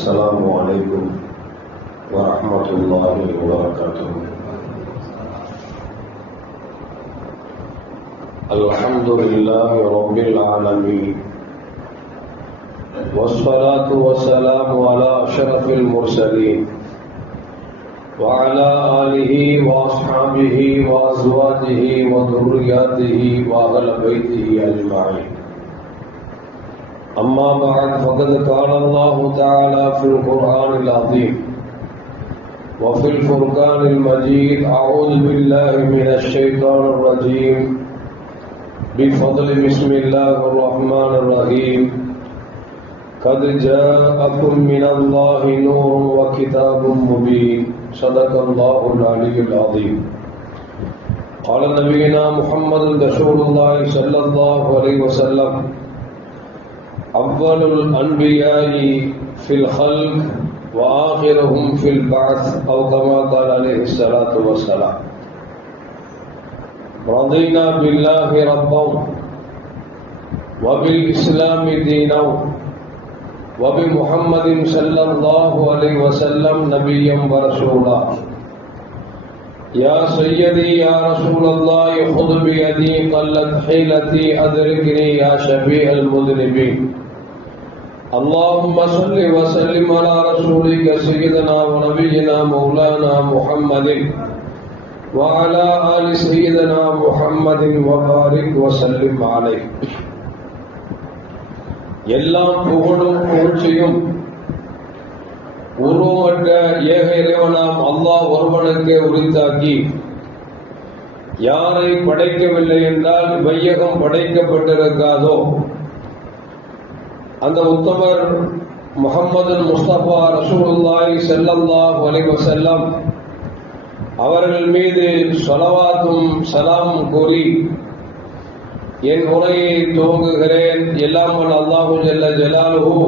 السلام عليكم ورحمة الله وبركاته. الحمد لله رب العالمين، والصلاة والسلام على أشرف المرسلين وعلى آله وأصحابه وأزواجه وذرياته وأهل بيته أجمعين. أما بعد، فقد قال الله تعالى في القرآن العظيم وفي الفرقان المجيد: أعوذ بالله من الشيطان الرجيم، بفضل بسم الله الرحمن الرحيم. قد جاءكم من الله نور وكتاب مبين. صدق الله العلي العظيم. قال نبينا محمد رسول الله صلى الله عليه وسلم: أول الأنبياء في الخلق وآخرهم في البعث، أو كما قال عليه الصلاة والسلام. رضينا بالله ربا وبالإسلام دينا وبمحمد صلى الله عليه وسلم نبيا ورسولا. يا سيدي يا رسول الله خذ بيدي قلت حيلتي أدركني يا شفيع المذنبين. اللهم صل وسلم على رسولك سيدنا ونبينا مولانا محمد وعلى آل سيدنا محمد وبارك وسلم عليه. எல்லாம் புகழும் புகழ்ச்சியும் உருவமற்ற ஏக இறைவனாம் அல்லாஹ் ஒருவனுக்கு உரித்தாக்கி, யாரை படைக்கவில்லை என்றால் வையகம் படைக்கப்பட்டிருக்காதோ அந்த உத்தமர் முஹம்மது முஸ்தபா ரசூலுல்லாஹி ஸல்லல்லாஹு அலைஹி வஸல்லம் அவர்கள் மீது ஸலவாத்தும் சலாமும் கூறி என் உரையை துவங்குகிறேன். எல்லாம் அல்லாஹு ஜல்ல ஜலாலுஹு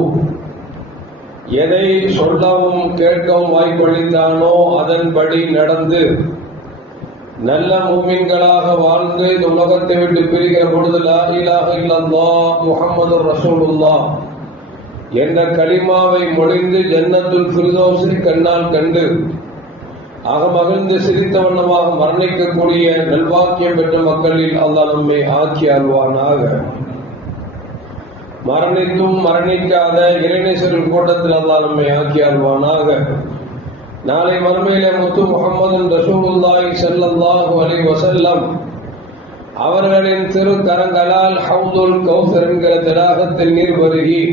எதை சொல்லவும் கேட்கவும் வாய்ப்பளித்தானோ அதன்படி நடந்து நல்ல முஃமின்களாக வாழ்ந்து இந்த உலகத்தை விட்டு பிரிகிற பொழுது லா இலாஹ இல்லல்லாஹ் முஹம்மதுர் ரசூலுல்லாஹ் என்ற கலிமாவை மொழிந்து ஜன்னத்துல் ஃபிர்தௌஸை கண்ணால் கண்டு அகமகிழ்ந்து சிரித்த வண்ணமாக மரணிக்கக்கூடிய நல்வாக்கியம் பெற்ற மக்களில் அல்லாஹ் நம்மை ஆக்கி அல்வானாக. மரணித்தும் மரணிக்காத இறைநேசர்கள் கூட்டத்தில் அல்லாஹ் நம்மை ஆக்கி அல்வானாக. நாளை மறுமையிலே முத்து முஹம்மது ரசூலுல்லாஹி ஸல்லல்லாஹு அலைஹி வஸல்லம் அவர்களின் திருக்கரங்களால் ஹவுதுல் கௌசர் என்கிற தடாகத்தில் நீர் பருகி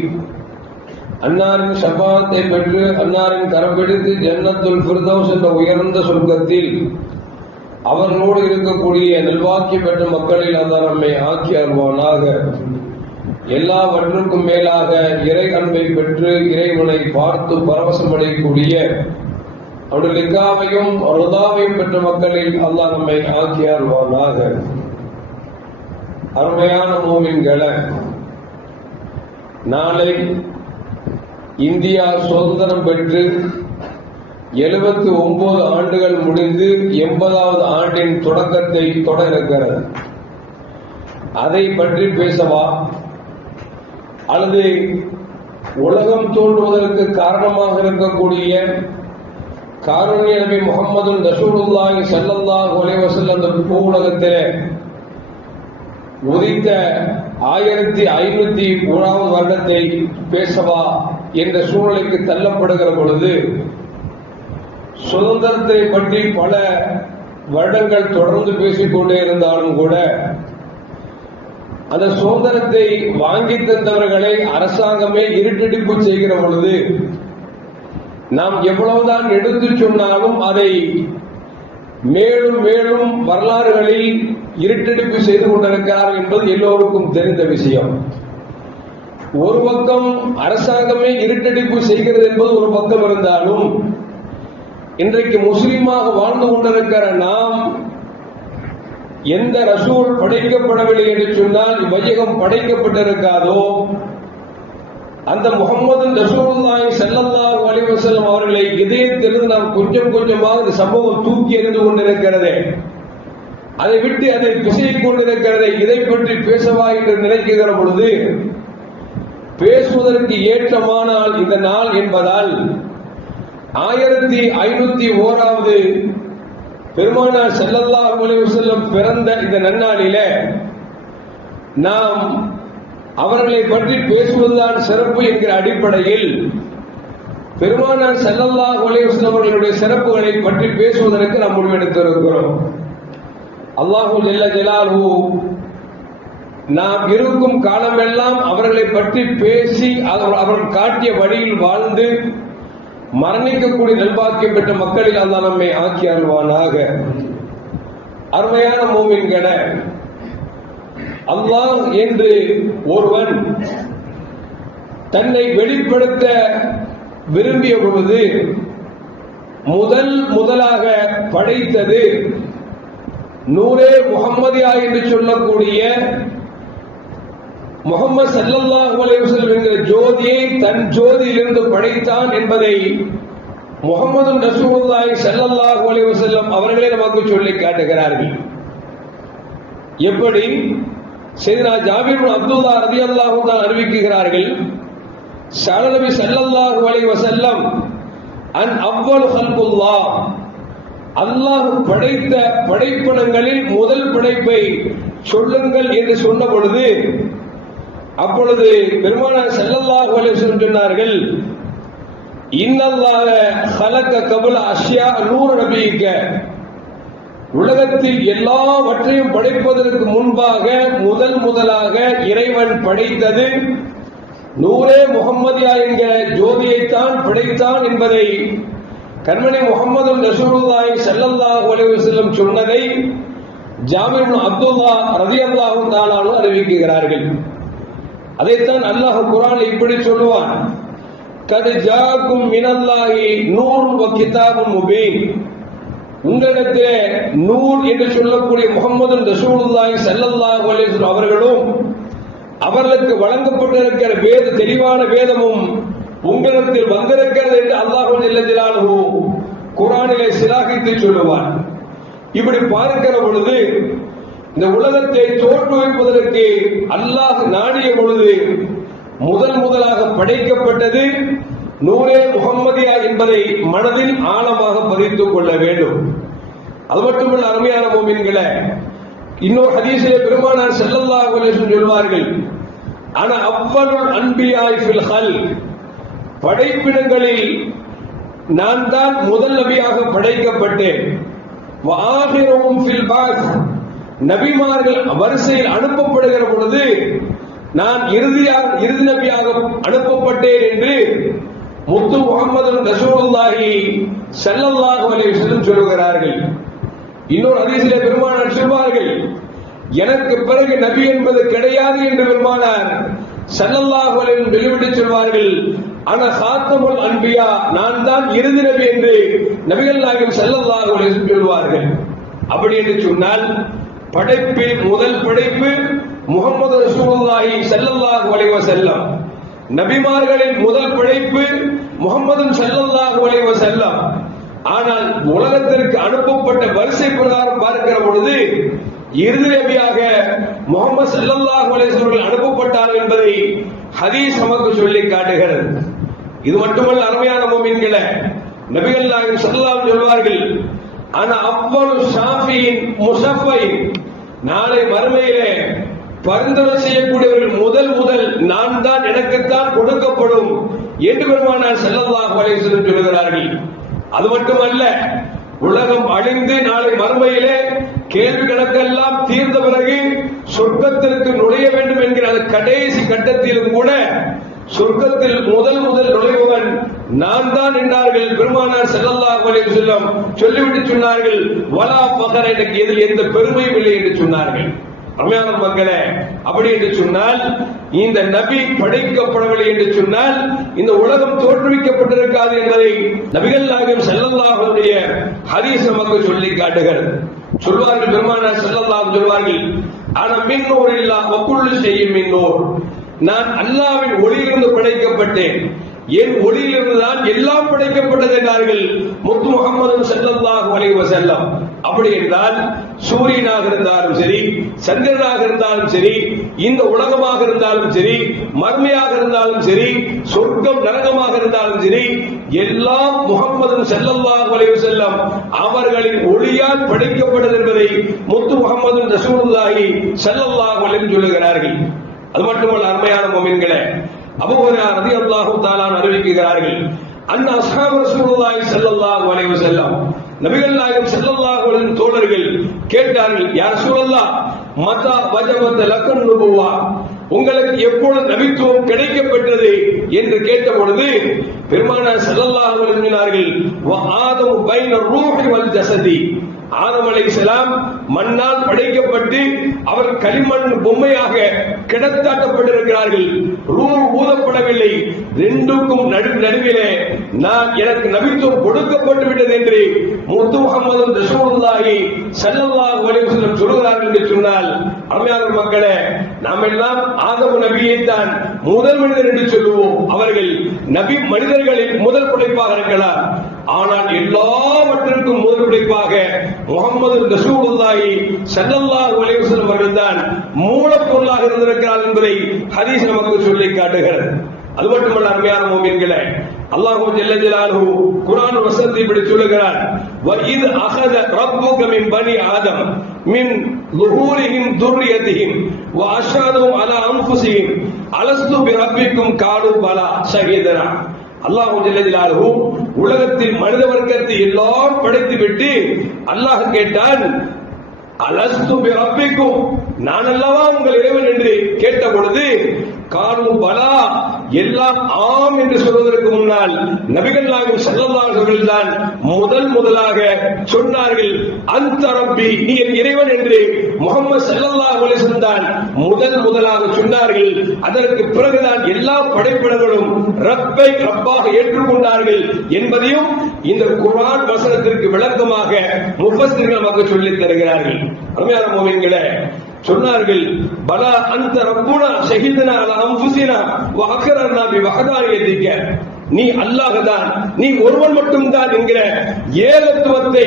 அன்னாரின் ஷஃபாத்தை பெற்று அன்னாரின் கரம் பிடித்து ஜன்னத்துல் ஃபிர்தௌஸ் என்ற உயர்ந்த சொர்க்கத்தில் அவர்களோடு இருக்கக்கூடிய நல்வாக்கி பெற்ற மக்களில் அல்லாஹ் நம்மை ஆக்கி அருள்வானாக. எல்லாவற்றுக்கும் மேலாக இறை அன்பை பெற்று இறைவனை பார்த்து பரவசமடையக்கூடிய அவருடைய லிக்காவையும் ருதாவையும் பெற்ற மக்களில் அல்லாஹ் நம்மை ஆக்கி அருள்வானாக. அருமையான மூமின்களே, நாளை இந்தியா சுதந்திரம் பெற்று 79 ஆண்டுகள் முடிந்து 80வது ஆண்டின் தொடக்கத்தை தொட இருக்கிறது. அதை பற்றி பேசவா அல்லது உலகம் தோன்றுவதற்கு காரணமாக இருக்கக்கூடிய காருண்ய நபி முஹம்மது ரசூலுல்லாஹி ஸல்லல்லாஹு அலைஹி வஸல்லம் அந்த பூவுலகத்திலே உதித்த 1503வது வருடத்தை பேசவா என்ற சூழ்நிலைக்கு தள்ளப்படுகிற பொழுது, சுதந்திரத்தை பற்றி பல வருடங்கள் தொடர்ந்து பேசிக்கொண்டே இருந்தாலும் கூட அந்த சுதந்திரத்தை வாங்கி தந்தவர்களை அரசாங்கமே இருட்டடிப்பு செய்கிற பொழுது நாம் எவ்வளவுதான் எடுத்து சொன்னாலும் அதை மேலும் மேலும் வரலாறுகளில் இருட்டடிப்பு செய்து கொண்டிருக்கிறார் என்பது எல்லோருக்கும் தெரிந்த விஷயம். ஒரு பக்கம் அரசாங்கமே இருட்டடிப்பு செய்கிறது என்பது ஒரு பக்கம் இருந்தாலும், இன்றைக்கு முஸ்லிமாக வாழ்ந்து கொண்டிருக்கிற நாம் எந்த ரசூல் படைக்கப்படவில்லை என்று சொன்னால் வையகம் படைக்கப்பட்டிருக்காதோ அந்த முஹம்மது ரசூலுல்லாஹி ஸல்லல்லாஹு அலைஹி வஸல்லம் அவர்களை இதயத்திலிருந்து நாம் கொஞ்சம் கொஞ்சமாக இந்த சம்பவம் தூக்கி எறிந்து கொண்டிருக்கிறது. அதை விட்டு அதை பிசைக் கொண்டிருக்கிறதை இதை பற்றி பேசவா என்று நினைக்கிற பொழுது பேசுவதற்கு ஏற்றமானால் இந்த நாள் என்பதால் 1501வது பெருமானார் ஸல்லல்லாஹு அலைஹி வஸல்லம் பிறந்த இந்த நன்னாளிலே நாம் அவர்களை பற்றி பேசுவதுதான் சிறப்பு என்கிற அடிப்படையில் பெருமானார் ஸல்லல்லாஹு அலைஹி வஸல்லம் அவர்களுடைய சிறப்புகளை பற்றி பேசுவதற்கு நாம் முடிவெடுத்திருக்கிறோம். அல்லாஹு ஜல்ல ஜலாலுஹு நாம் இருக்கும் காலமெல்லாம் அவர்களை பற்றி பேசி அவர்கள் காட்டிய வழியில் வாழ்ந்து மரணிக்கக்கூடிய நல்பாக்கியம் பெற்ற மக்களில் அல்லாஹ் நம்மை ஆக்கி அருள்வானாக. அருமையான மூமின்களே, அல்லாஹ் என்று ஒருவன் தன்னை வெளிப்படுத்த விரும்பிய பொழுது முதலாக படைத்தது நூரே முஹம்மதியா என்று சொல்லக்கூடிய முஹம்மது ஸல்லல்லாஹு அலைஹி வஸல்லம் என்கிற ஜோதியை தன் ஜோதியிலிருந்து படைத்தான் என்பதை முஹம்மது ரசூலுல்லாஹி ஸல்லல்லாஹு அலைஹி வஸல்லம் அவர்களே நமக்கு சொல்லி காட்டுகிறார்கள். எப்படி சையதுனா ஜாபீர் இப்னு அப்துல்லா ரலியல்லாஹு தஆலா அறிவிக்கிறார்கள், நபி ஸல்லல்லாஹு அலைஹி வஸல்லம் அன் அவ்வல் ஹல்குல்லாஹ், அல்லாஹ் படைத்த படைப்பினங்களில் முதல் படைப்பை சொல்லுங்கள் என்று சொன்ன பொழுது அப்பொழுது பெருமானார் ஸல்லல்லாஹு அலைஹி வஸல்லம் சொன்னார்கள், இன்னல்லாஹ ஹலக கபல அஷ்யா நூர் நபியிக்க, உலகத்தில் எல்லாவற்றையும் படைப்பதற்கு முன்பாக முதலாக இறைவன் படைத்தது நூரே முஹம்மதியா என்கிற ஜோதியைத்தான் படைத்தான் என்பதை கண்மணி முஹம்மது ரசூலுல்லாஹி ஸல்லல்லாஹு அலைஹி வஸல்லம் சொன்னதை ஜாபீர் இப்னு அப்துல்லா ரலியல்லாஹு தஆலா அறிவிக்கிறார்கள். அதைத்தான் அல்லாஹ் குர்ஆனில் இப்படி சொல்லுவான், கத் ஜாக்கும் மினல்லாஹி நூருன் வ கிதாபுன் முபீன், உங்களிடத்திலே நூர் என்று சொல்லக்கூடிய முஹம்மது ரசூலுல்லாஹி ஸல்லல்லாஹு அலைஹி வஸல்லம் அவர்களும் அவர்களுக்கு வழங்கப்பட்டிருக்கிற தெளிவான வேதமும் உங்களிடத்தில் வந்திருக்கிறது என்று அல்லாஹ் ஜல்ல ஜலாலுஹு குர்ஆனிலே சிலாகித்து சொல்லுவான். இப்படி பார்க்கிற பொழுது இந்த உலகத்தை தோற்றுவிப்பதற்கு அல்லாஹ் நாடிய பொழுது முதலாக படைக்கப்பட்டது நூரே முஹம்மதியா என்பதை மனதில் ஆழமாக பதித்துக் கொள்ள வேண்டும். அது மட்டுமல்ல அருமையான மூமின்களே, இன்னொரு ஹதீஸிலே பெருமானார் ஸல்லல்லாஹு அலைஹி வஸல்லம் சொல்வார்கள், அன அவ்வலுல் அன்பியாய் ஃபில் ஹல்க், படைப்பினங்களில் நான் தான் முதல் நபியாக படைக்கப்பட்டேன். வ ஆகிருஹும் ஃபில் பாஸ், நபிமார்கள் வரிசையில் அனுப்பப்படுகிற பொழுது நான் இறுதி நபியாக அனுப்பப்பட்டேன் என்று முத்து முஹம்மது ரசூலுல்லாஹி ஸல்லல்லாஹு அலைஹி வஸல்லம் சொல்கிறார்கள். இன்னொரு ஹதீஸிலே பெருமானார் சொல்வார்கள், எனக்கு பிறகு நபி என்பது கிடையாது என்று பெருமானார் ஸல்லல்லாஹு அலைஹி வஸல்லம் வெளிவிட்டு சொல்வார்கள், அன ஹாத்தமுல் அன்பியா, நான் தான் இறுதி நபி என்று நபிகள் நாயகம் ஸல்லல்லாஹு அலைஹி வஸல்லம் சொல்வார்கள். அப்படி என்று சொன்னால் படைப்பில் முதல் படைப்பு முஹம்மது ரசூலுல்லாஹி ஸல்லல்லாஹு அலைஹி வஸல்லம், நபிமார்களின் முதல் படைப்பு முஹம்மது ஸல்லல்லாஹு அலைஹி வஸல்லம். ஆனால் உலகத்திற்கு அனுப்பப்பட்ட வரிசை பிரகாரம் பார்க்கிற பொழுது இறுதி நபியாக முஹம்மது ஸல்லல்லாஹு அலைஹி வஸல்லம் அனுப்பப்பட்டார்கள் என்பதை ஹதீஸ் நமக்கு சொல்லி காட்டுகிறது. இது மட்டுமல்ல அருமையான மூமின்களே, நபிகள் நாயகம் ஸல்லல்லாஹு அலைஹி வஸல்லம் சொல்வார்கள், ஆனா அவ்வளவு ஷாஃபியின் முஷஃபைன், நாளை மறுமையிலே பரிந்துரை செய்யக்கூடியவர்கள் முதல் நான் தான், எனக்குத்தான் கொடுக்கப்படும் என்று பெருமானார் ஸல்லல்லாஹு அலைஹி வஸல்லம் சொல்கிறார்கள். அது மட்டுமல்ல, உலகம் அழிந்து நாளை மறுமையிலே கேள்வி கணக்கெல்லாம் தீர்ந்த பிறகு சொர்க்கத்திற்கு நுழைய வேண்டும் என்கிற அந்த கடைசி கட்டத்திலும் கூட சொர்க்கத்தில் முதல் நுழைபவன் நான் தான் என்றார்கள் பெருமானார் ஸல்லல்லாஹு அலைஹி வஸல்லம். சொல்லிவிட்டு சொன்னார்கள், வலா ஃபகர, எனக்கு எதில் எந்த பெருமையும் இல்லை என்று சொன்னார்கள். அருமையான மக்களே, அப்படி என்று சொன்னால் இந்த நபி படைக்கப்படவில்லை என்று சொன்னால் இந்த உலகம் தோற்றுவிக்கப்பட்டிருக்காது என்பதை நபிகள் நாயகம் ஸல்லல்லாஹு அலைஹி ஹதீஸ் நமக்கு சொல்லி காட்டுகிறது. சொல்வார்கள் பெருமானார் ஸல்லல்லாஹு சொல்வார்கள், ஆனா மின் நூர் இல்லா வகுல்லு ஷைஇன் மின் நூர், நான் அல்லாஹ்வின் ஒளியிலிருந்து படைக்கப்பட்டேன், என் ஒளியிலிருந்து தான் எல்லாம் படைக்கப்பட்டது என்றார்கள் முத்து முஹம்மது ஸல்லல்லாஹு அலைஹி வஸல்லம். அப்படி என்றால் சூரியனாக இருந்தாலும் சரி, சந்திரனாக இருந்தாலும் சரி, இந்த உலகமாக இருந்தாலும் சரி, மர்மையாக இருந்தாலும் சரி, சொர்க்கம் நரகமாக இருந்தாலும் சரி, எல்லாம் முஹம்மது ஸல்லல்லாஹு அலைஹி வஸல்லம் அவர்களின் ஒளியால் படைக்கப்பட்டது என்பதை முத்து முஹம்மது ரசூலுல்லாஹி ஸல்லல்லாஹு அலைஹி வஸல்லம் சொல்லுகிறார்கள். அது மட்டுமல்ல அருமையான முஃமின்களே, அபூ ஹுரைரா ரலியல்லாஹு தஆலா அறிவிக்கிறார்கள், அன்ன அஸ்ஹாபு ரசூலுல்லாஹி ஸல்லல்லாஹு அலைஹி வஸல்லம் நபிகள் நாயகம் ஸல்லல்லாஹு அலைஹி வஸல்லம் தோழர்கள் கேட்டார்கள், யா ரசூலல்லாஹ் மதா வஜபத லக்கன் நுபுவா, உங்களுக்கு எப்பொழுது நபித்துவம் கிடைக்கப்பட்டது என்று கேட்டபொழுது பெருமானார் ஸல்லல்லாஹு அலைஹி வஸல்லம் சொன்னார்கள், வ ஆதமு பைன ரூஹி வல் ஜஸதி, ஆதம் அலைஹிஸ்ஸலாம் மண்ணால் படைக்கப்பட்டு அவர் களிமண் பொம்மையாக கிடத்தாட்டப்பட்டிருக்கிறார்கள், ரூஹ் ஊதப்படவில்லை, ரெண்டுக்கும் நடுவிலே நான் எனக்கு நபித்துவம் கொடுக்கப்பட்டு விட்டது என்று முத்து முஹம்மது ரசூலுல்லாஹி ஸல்லல்லாஹு அலைஹி வஸல்லம் சொல்கிறார்கள் என்று சொன்னால், அருமையான மக்களே, நாம் எல்லாம் ஆதம் நபியை தான் முதல் மனிதர் என்று சொல்லுவோம். அவர்கள் நபி மனிதர்களின் முதல் படைப்பாக இருக்கலாம். ஆனால் எல்லாவற்றிற்கும் முதல் படைப்பாக முஹம்மது ரசூலுல்லாஹி ஸல்லல்லாஹு அலைஹி வஸல்லம் அவர்கள் தான் மூலப்பொருளாக இருந்திருக்கிறார் என்பதை ஹதீஸ் நமக்கு சொல்லி காட்டுகிறது. அது மட்டுமல்ல அருமையான முஃமின்களே, அல்லாஹ் ஜல்ல ஜலாலுஹு குர்ஆன் வசனத்தை இப்படி சொல்லுகிறார், வ இத் அகத ரப்புக மின் பனி ஆதம் மின் ظுஹூரிஹிம் ذُرِّيَّتِهِمْ வ அஷ்ஹதுஹும் அலா அன்ஃபுஸிஹிம் அலஸ்து பிரப்பிக்கும் காலு பலா ஷஹீதனா. அல்லாஹ் ஜல்ல ஜலாலுஹு உலகத்தில் மனித வர்க்கத்தை எல்லாம் படைத்துவிட்டு அல்லாஹ் கேட்டான், அலஸ்து பிரப்பிக்கும், நான் அல்லவா உங்கள் இறைவன் என்று கேட்ட பொழுது காலு பலா, எல்லாம் ஆம் என்று சொல்வதற்கு முன்னால் நபிகள் நாயகம் ஸல்லல்லாஹு அலைஹி வஸல்லம் தான் முதலாக சொன்னார்கள், அந்த ரப்பி, நீ என் இறைவன் என்று முஹம்மது ஸல்லல்லாஹு அலைஹி வஸல்லம் தான் முதலாக சொன்னார்கள். அதற்கு பிறகுதான் எல்லா படைப்பினங்களும் ரப்பை ரப்பாக ஏற்றுக்கொண்டார்கள் என்பதையும் இந்த குர்ஆன் வசனத்திற்கு விளக்கமாக முஃபஸ்ஸிர்கள் நமக்கு சொல்லித் தருகிறார்கள். அருமையான முஃமின்களே, சொன்னார்கள், பலா அந்த ரப்புனா ஷஹீதனா அலா அன்ஃபுஸினா வ அக்ரர்னா பி வஹதானியத்திக, நீ அல்லாஹ் தான், நீ ஒருவன் மட்டும் தான் என்கிற ஏகத்துவத்தை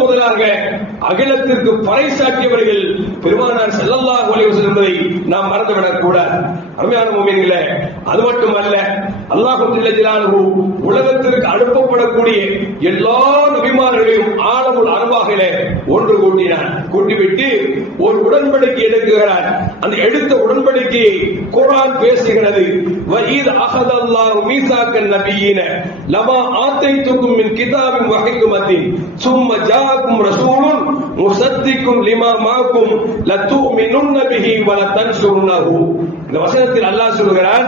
முதலாக அகிலத்திற்கு பறைசாற்றியவர்கள் பெருமானார் ஸல்லல்லாஹு அலைஹி வஸல்லம் என்பதை நாம் மறந்துவிடக் கூடாது. அருமையான முஃமின்களே, அது மட்டுமல்ல, அல்லாஹ் ஜல்ல ஜலாலுஹு உலகத்திற்கு அனுப்பப்படக்கூடிய எல்லா நபிமார்களையும் ஆலமுல் அர்வாஹிலே ஒன்று கூட்டினார். கூட்டிவிட்டு ஒரு உடன்படிக்கை எடுக்கிறார். அந்த எடுத்த உடன்படிக்கையை குர்ஆன் பேசுகிறது, வ இத் அஹதல்லாஹு மீசாக்கன் நபியீன லமா ஆதைதுக்கும் மின் கிதாபின் வ ஹிக்மத்தின் சும்ம ஜாஅக்கும் ரசூலுன் முஸத்திக்கும் லிமா மாக்கும் லதுமினுன்ன பிஹி வ லதன்சுருன்னஹு. இந்த வசனத்தில் அல்லாஹ் சொல்கிறான்,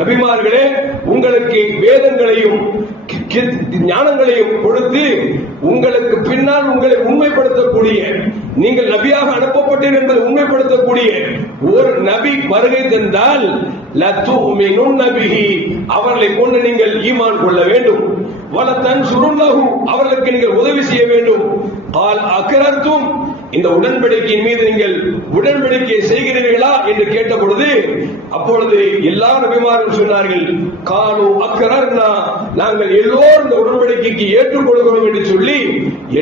நபிமார்களே, உங்களுக்கு வேதங்களையும் ஞானங்களையும் கொடுத்து உங்களுக்கு பின்னால் உங்களை உண்மைப்படுத்தக்கூடிய, நீங்கள் நபியாக அனுப்பப்பட்டீர்கள் என்பதை உண்மைப்படுத்தக்கூடிய ஒரு நபி வருகை தந்தால் லதுமினுன்ன பிஹி, அவர்களை கொண்டு நீங்கள் ஈமான் கொள்ள வேண்டும், வல தன்சுருன்னஹு, அவர்களுக்கு நீங்கள் உதவி செய்ய வேண்டும். கால் அக்ரர்தும், இந்த உடன்படிக்கையின் மீது நீங்கள் உடன்படிக்கை செய்கிறீர்களா என்று கேட்ட பொழுது அப்பொழுது எல்லா நபிமாரும் சொன்னார்கள், காலு அக்ரர்னா, நாங்கள் எல்லோரும் இந்த உடன்படிக்கைக்கு ஏற்றுக்கொள்கிறோம் என்று சொல்லி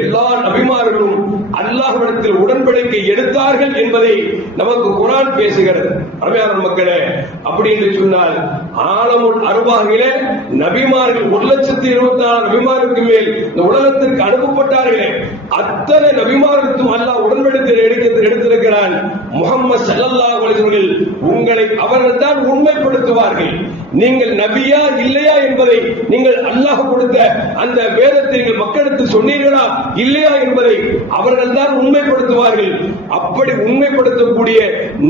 எல்லா நபிமார்களும் அல்லாஹ்விடத்தில் உடன்படிக்கை எடுத்தார்கள் என்பதை நமக்கு குர்ஆன் பேசுகிறது. அருமையான மக்களே, அப்படி என்று சொன்னால் ஆலமுல் அர்வாஹிலே நபிமார்கள் 1,24,000 நபிமாருக்கு மேல் இந்த உலகத்திற்கு அனுப்பப்பட்டார்களே, அத்தனை நபிமார்களுக்கும் அல்லாஹ் உடன்படிக்கை எடுத்திருக்கிறான். முஹம்மது ஸல்லல்லாஹு அலைஹி வஸல்லம் உங்களை அவர்கள் தான் உண்மைப்படுத்துவார்கள். நீங்கள் நபியா இல்லையா என்பதை நீங்கள் அல்லாஹ் கொடுத்த அந்த வேதத்தை நீங்கள் மக்களுக்கு சொன்னீர்களா இல்லையா என்பதை அவர்கள் தான் உண்மைப்படுத்துவார்கள். அப்படி உண்மைப்படுத்தக்கூடிய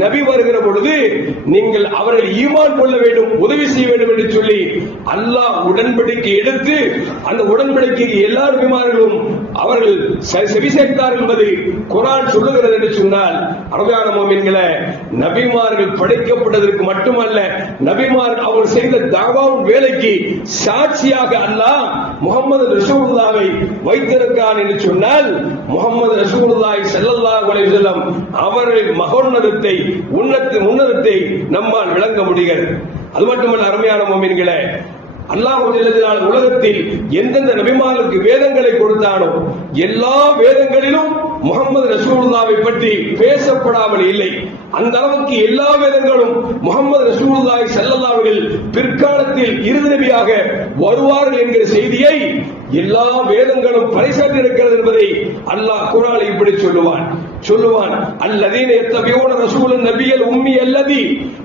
நபி வருகிற பொழுது நீங்கள் அவர்கள் ஈமான் கொள்ள வேண்டும், உதவி செய்ய வேண்டும் என்று சொல்லி அல்லாஹ் உடன்படிக்கை எடுத்து அந்த உடன்படிக்கைக்கு எல்லா நபிமார்களும் அவர்கள் செவிசேர்த்தார்கள் என்பதை குர்ஆன் சொல்லுகிறது என்று சொன்னால், அருமையான முஃமின்களே, நபிமார்கள் படைக்கப்பட்டதற்கு மட்டுமல்ல, நபிமார்கள் அவர்கள் செய்த தஅவாவின் வேலைக்கு சாட்சியாக அல்லாஹ் முஹம்மது ரசூலுல்லாஹை வைத்திருக்கிறான் என்று சொன்னால், முஹம்மது ரசூலுல்லாஹி ஸல்லல்லாஹு அலைஹி வஸல்லம் அவர்களின் மகோன்னதத்தை உன்னதத்தை நம்மால் விளங்க முடிகிறது. அது மட்டுமல்ல அருமையான முஃமின்களே, அல்லாஹ் உலகத்தில் எந்தெந்த நபிமார்களுக்கு வேதங்களை கொடுத்தானோ எல்லா வேதங்களிலும் முகமது ரசூலுல்லாஹ்வை பற்றி பேசப்படாமல் இல்லை. அந்த அளவுக்கு எல்லா வேதங்களும் முகமது ரசூலுல்லாஹி ஸல்லல்லாஹு அலைஹி வஸல்லம் பிற்காலத்தில் இறுதி நபியாக வருவார்கள் என்கிற செய்தியை எல்லா வேதங்களும் பறைசாற்றி இருக்கிறது என்பதை அல்லாஹ் குர்ஆனில் இப்படி சொல்லுவான் அல்லதீன யத்தபியூன ரசூலன் நபியல் உம்மி அல்லதி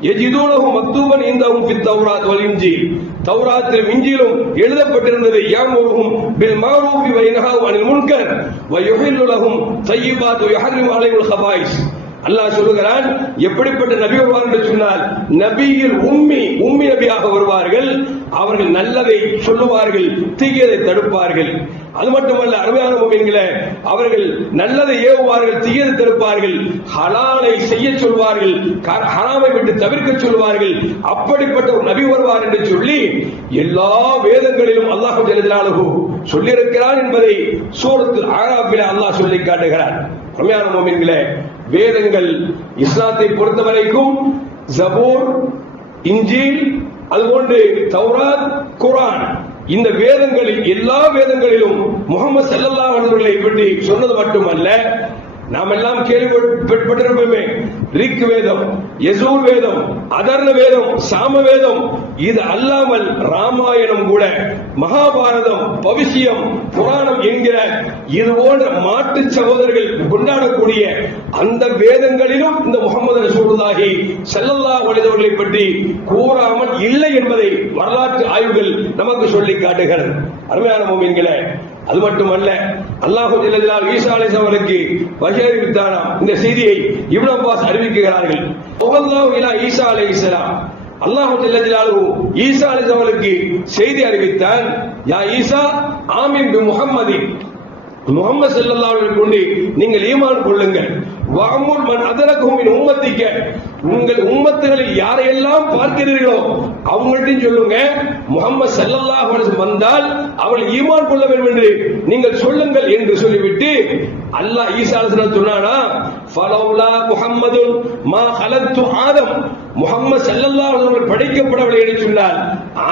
யஜிதூனஹு மக்தூபன் இந்தஹும் ஃபித் தௌராத் வல் இன்ஜீல். தௌராத்திலும் இன்ஜீலும் எழுதப்பட்டிருந்தது யஅமுருஹும் பில் மஅரூஃபி வ யன்ஹாவு அனில் முன்கர் வ யுஹில்லு லஹும் தய்யிபாத் வ யுஹர்ரிமு அலைஹில் கபாயிஸ். அல்லாஹ் சொல்லுகிறான், எப்படிப்பட்ட நபி வருவார் என்று சொன்னால் நபியில் உம்மி நபியாக வருவார்கள். அவர்கள் நல்லதை சொல்லுவார்கள், தீயதை தடுப்பார்கள். அது மட்டுமல்ல, அருமையான முஃமின்களே, அவர்கள் நல்லதை ஏவுவார்கள், தீயதை தடுப்பார்கள், ஹலாலை செய்ய சொல்வார்கள், ஹராமை விட்டு தவிர்க்க சொல்வார்கள். அப்படிப்பட்ட ஒரு நபி வருவார் என்று சொல்லி எல்லா வேதங்களிலும் அல்லாஹ் ஜல்லல்லாஹு சொல்லியிருக்கிறான் என்பதை சூரத்துல் ஆராஃபில் அல்லாஹ் சொல்லி காட்டுகிறார். அருமையான முஃமின்களே, வேதங்கள் இஸ்லாத்தை பொறுத்தவரைக்கும் ஜபூர், இன்ஜீல், அதுபோன்று தௌராத், குர்ஆன், இந்த வேதங்களில் எல்லா வேதங்களிலும் முஹம்மது ஸல்லல்லாஹு அலைஹி வஸல்லம் பற்றி சொன்னது மட்டுமல்ல, நாம் எல்லாம் கேள்விப்பட்டிருப்போமே, ரிக் வேதம், யஜூர் வேதம், அதர்ண வேதம், சாம வேதம், இது அல்லாமல் ராமாயணம் கூட, மகாபாரதம், பவிஷ்யம், புராணம் என்கிற இது போன்ற மாட்டு சகோதரர்கள் கொண்டாடக்கூடிய அந்த வேதங்களிலும் இந்த முஹம்மது ரசூலுல்லாஹி ஸல்லல்லாஹு அலைஹி வஸல்லம் பற்றி கூறாமல் இல்லை என்பதை வரலாற்று ஆய்வுகள் நமக்கு சொல்லி காட்டுகிறது. அருமையான முஃமின்களே, அது மட்டுமல்ல, அல்லாஹ் ஜல்லல்லாஹு ஈசா அலைஹிஸ்ஸலாம் அவர்களுக்கு வஹி அறிவித்தாராம். இந்த செய்தியை இப்னு அப்பாஸ் அறிவிக்கிறார்கள். அல்லாஹ் இலா ஈசா அலைஹிஸ்ஸலாம், அல்லாஹ் ஜல்லல்லாஹு ஈசா அலைஹிஸ்ஸலாம் அவர்களுக்கு செய்தி அறிவித்தான். யா ஈசா ஆமீன் பி முஹம்மதின், முஹம்மது ஸல்லல்லாஹு அலைஹி வஸல்லம் கொண்டு நீங்கள் ஈமான் கொள்ளுங்கள். வஅமுர் மன் அதரகும் மின் உம்மத்திக, உங்கள் உம்மத்துகளில் யாரையெல்லாம் பார்க்கிறீர்களோ அவங்கள்ட்டையும் சொல்லுங்க, முஹம்மது ஸல்லல்லாஹு அலைஹி வஸல்லம் வந்தால் அவர்கள் ஈமான் கொள்ள வேண்டும் என்று நீங்கள் சொல்லுங்கள் என்று சொல்லிவிட்டு அல்லாஹ் ஈசா அலைஹிஸ்ஸலாம் சொன்னானா, ஃபலௌலா முஹம்மதுன் மா கலத்து ஆதம், முஹம்மது ஸல்லல்லாஹு அலைஹி வஸல்லம் படைக்கப்படவில்லை என்று சொன்னால்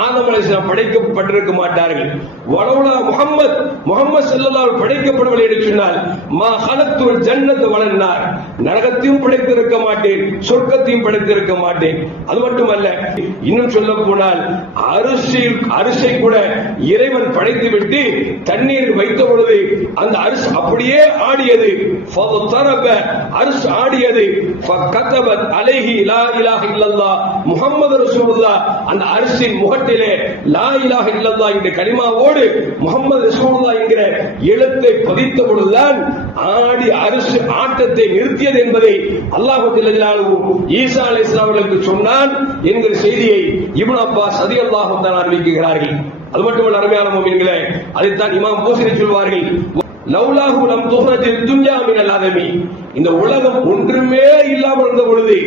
ஆதம் அலைஹிஸ்ஸலாம் படைக்கப்பட்டிருக்க மாட்டார்கள். வலௌலா முஹம்மது ஸல்லல்லாஹு அலைஹி படைக்கப்படவில்லை என்று சொன்னால் மா கலத்துல் ஜன்னத்து வலன்னார், நரகத்தையும் படைத்திருக்க மாட்டேன், சொர்க்கத்தையும் படைத்திருக்க மாட்டேன். அது மட்டுமல்ல, இன்னும் சொல்ல போனால் அரிசை கூட இறைவன் படைத்து விட்டு தண்ணீர் வைத்த பொழுது அந்த அரிசி அப்படியே ஆடியது, அரிசி ஆடியது, அலைஹி லா இலாஹ இல்லல்லாஹ் முஹம்மது ரசூலுல்லாஹ், அந்த அரிசியின் முகட்டிலே லா இலாஹ இல்லல்லாஹ் என்ற கலிமாவோடு முஹம்மது ரசூலுல்லாஹ் என்கிற எழுத்தை பதித்த பொழுதுதான் ஆடி அரிசி ஆட்டத்தை நிறுத்தியது என்பதை அல்லாஹ் ஜல்லல்லாஹு ஈசா அலைஹிஸ்ஸலாம் அவர்களுக்கு சொன்னான் என்கிற செய்தியை இப்னு அப்பாஸ் ரலியல்லாஹு தஆலா அறிவிக்கிறார்கள். அது மட்டுமல்ல, அருமையான முஃமின்களே, அதைத்தான் இமாம் பூஸிரி சொல்வார்கள், லௌலாஹு லம் துஹ்ரஜித் துன்யா மினல் ஆதமி, இந்த உலகம் ஒன்றுமே இல்லாமல் இருந்த பொழுது